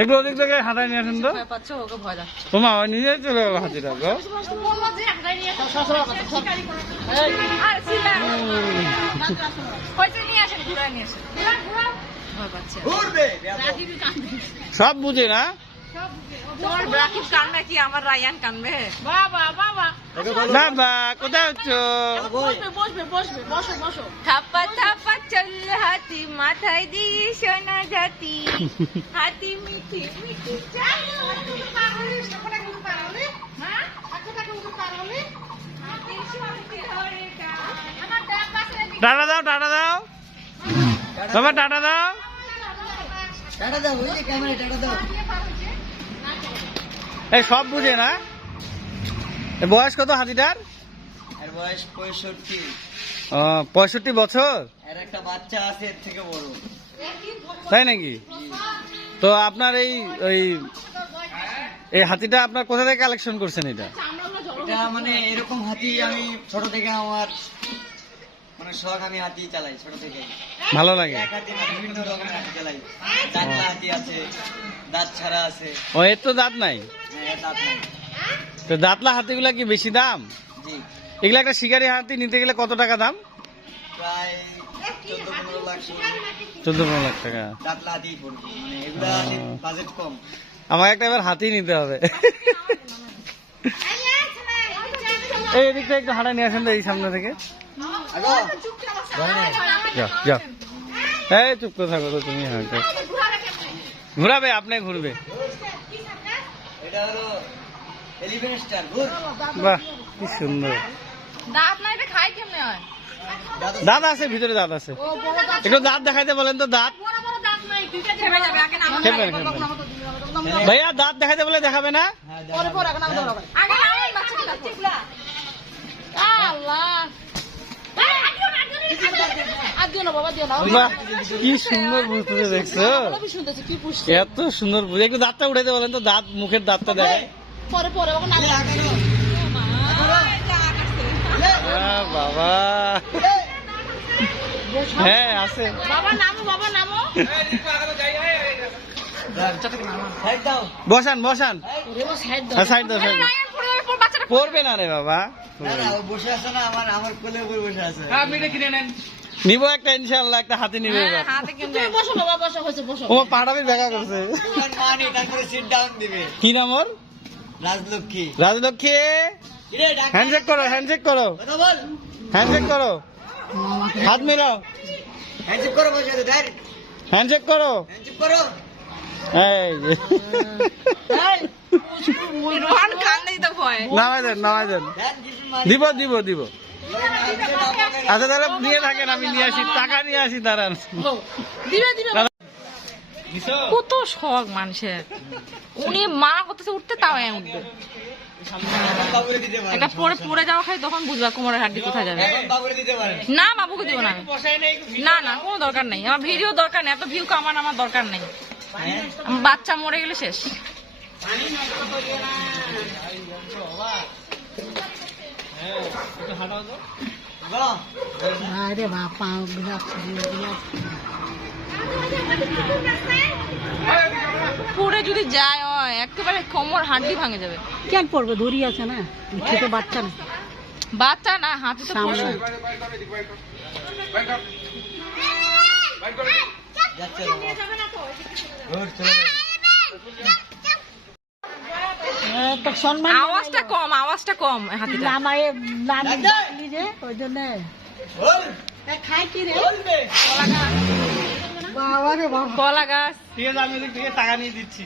একটু ওদিক থেকে হাঁটাই নিয়ে আসেন তো। তোমার নিজে চলে গেল হাতিটা গো। সব বুঝে না বাবা কোথায় হচ্ছ? থাপা থাপা চল হাতি মাথায় দিয়ে সোনা জাতি হাতি মিঠি মিঠি টাটা দাও টাটা দাও বাবা টাটা দাও। এই সব বুঝে না। বয়স কত হাতিটার? বয়স 65। 65 বছর। আর একটা বাচ্চা আছে এর থেকে বড়। তাই নাকি? তো আপনার এই হাতিটা আপনার কোথা থেকে কালেকশন করছেন? এটা মানে এরকম হাতি আমি ছোট থেকে আমার মানে শখ, আমি হাতি চালাই ছোট থেকে, ভালো লাগে। বিভিন্ন রকমের হাতি চালাই। দাঁতলা হাতি আছে, দাঁত ছাড়া আছে। ও এর তো দাঁত নাই। হ্যাঁ, দাঁত নাই। তো দাঁতলা হাতিগুলা কি বেশি দাম? জি, এগুলা একটা শিকারি হাতি নিতে গেলে কত টাকা দাম? প্রায় 14-15 লাখ। 14-15 লাখ টাকা। দাঁতলা হাতি পড়বে, মানে এগুলা হাতি বাজেট কম। আমার একটা এবার হাতি নিতে হবে। এই এদিকটা একটু হাঁটা নিয়ে আসেন তো, এই সামনে থেকে। যাও যাও, এই চুপ করে থাকো তো তুমি। হ্যাঁ ঘুরাবে, আপনি ঘুরবে। এটা হলো এলিফ্যান্ট স্টার। ঘুর। বাহ কি সুন্দর। দাঁত নাই খাই কেমনে হয়? দাঁত আছে ভিতরে, দাঁত আছে। একটু দাঁত দেখাইতে বলেন তো। দাঁত খেপবেন, খেপবেন। ভাইয়া দাঁত দেখাইতে বলে দেখাবে না? কি সুন্দর বুঝতে দেখছো, এত সুন্দর বুঝে। একটু দাঁতটা উঠাইতে বলেন তো। দাঁত, মুখের দাঁতটা দেখায়। বাবা হ্যাঁ আছে। বসান বসান, সাইড দাও, সাইড দাও। পড়বে না রে বাবা। বসে আছে না, আমার কোলে উপর বসে আছে। নিব একটা, ইনশাআল্লাহ একটা হাতি নিবে এবার। ও পাড়াবি দেখা করছে। কি নাম ওর? রাজলক্ষ্মী। রাজলক্ষ্মী হ্যান্ডশেক করো, হ্যান্ডশেক করো, হ্যান্ডশেক করো, হাত মিলাও, হ্যান্ডশেক করো, বসে আছে ডাইরেক্ট হ্যান্ডশেক করো, হ্যান্ডশেক করো। এই যে। নামাই দেন, নামাই দেন। দিব দিব দিব। আচ্ছা তাহলে নিয়ে থাকেন, আমি নিয়ে আসি, টাকা নিয়ে আসি। দাঁড়ান। কত শখ মানুষের। উনি মানা করতেছে উঠতে, তাও উঠবে। এটা পরে যাওয়া খাই, তখন বুঝবা কোমরের হাড্ডি কোথায় যাবে। না বাবুকে দিব না, না না কোনো দরকার নেই। আমার ভিডিও দরকার নেই, এত ভিউ কামান আমার দরকার নেই। বাচ্চা মরে গেলে শেষ। পুরে যদি যায় একেবারে কোমর হাড্ডি ভাঙে যাবে। কেন পড়বে? ধরি আছে না, ছোট বাচ্চা না। বাচ্চা না, হাতে তো পশু। আওয়াজটা কম, আওয়াজটা কম হাতিটা। আমার যে ওই জন্য খাই কি রে বাবা রে বাবা। কলা গাছ। ঠিক আছে, আমি ওদিক থেকে টাকা নিয়ে দিচ্ছি।